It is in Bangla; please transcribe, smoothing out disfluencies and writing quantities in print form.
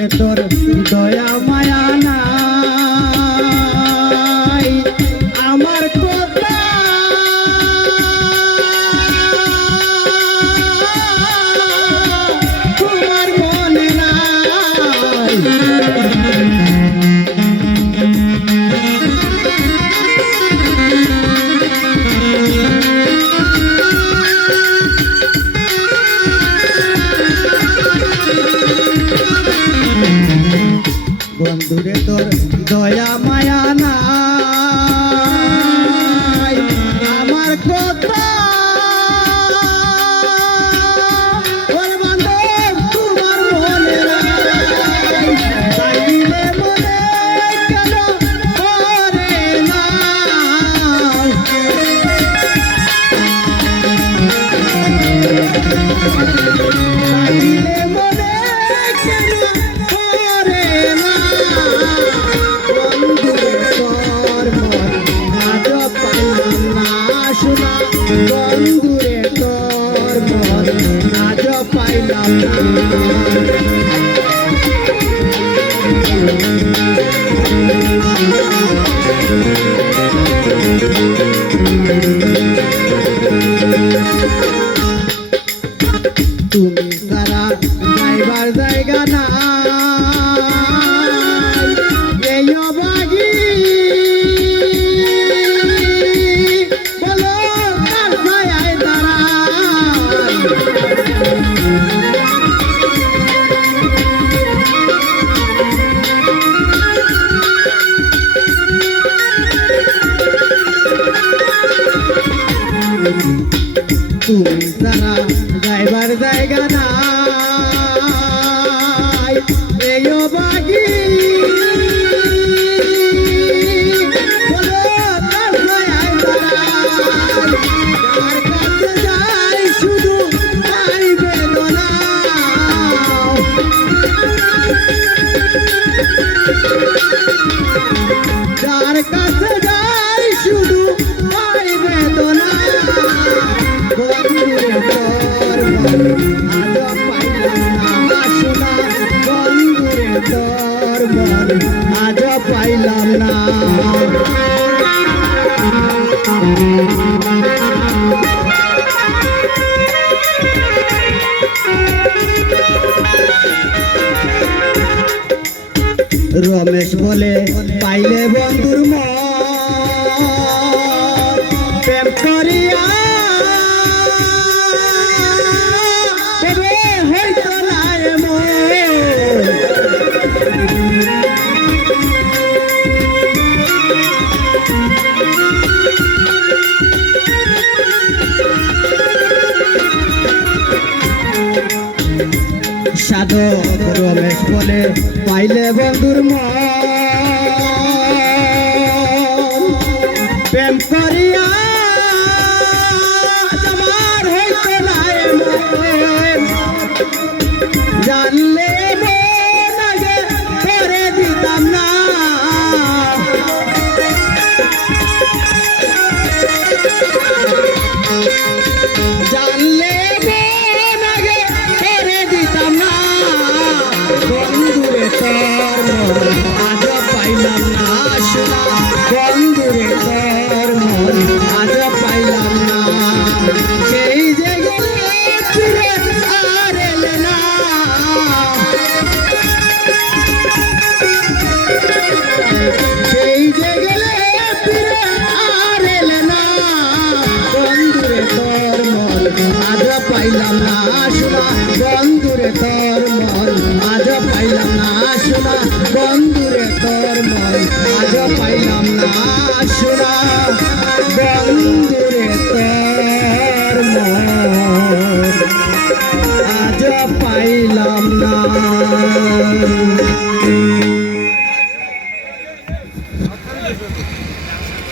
বন্ধুরে তোর দয়া মায়া নাই আমার কথা তোমার মনে নাই বন্ধুরে তোর দয়া মায়া নাই আমার কথা ওর বান্ধব তোমার মনে নাই চাইলে মনে কেন করে না চাইলে মনে কেন করে না বন্ধুরে তোর মন আজ পাইলাম না শোনা বন্ধুরে তোর মন আজ পাইলাম না তুমি সারা যাইবার জায়গা না এই অবাগি বলো কার ছায়ায় দাঁড়াই তুমি সারা যাইবার জায়গা নাই এই অবাগি বলো কার ছায়ায় দাঁড়াই যার কাছে যাই শুধু তাই বেদনা যার কাছে যাই শুধু তাই বেদনা বন্ধুরে তোর মন আজ পাইলাম না শোনা বন্ধুরে তোর মন আজ পাইলাম না রমেশ বলে পাইলে বন্ধুর মন প্রেম করিয়া তবে হয়তো না এমন সাধক রমেশ বলে পাইলে বন্ধুর মন প্রেম করিয়া আমার হইতো না এমন জানলে মন আগে করে দিতাম না জানলে মন আগে করে দিতাম না বন্ধুরে তোর মন আজ পাইলাম না শোনা বন্ধুরে তোর মন আজ পাইলাম না সেই যে গেলে ফিরে আর এলে না সেই যে গেলে ফিরে আর এলে না বন্ধুরে তোর মন আজ পাইলাম না শোনা বন্ধুরে তোর মন আজ পাইলাম না শোনা বন্ধুরে তোর মন আজ পাইলাম না শোনা বন্ধুরে তোর মন আজ পাইলাম না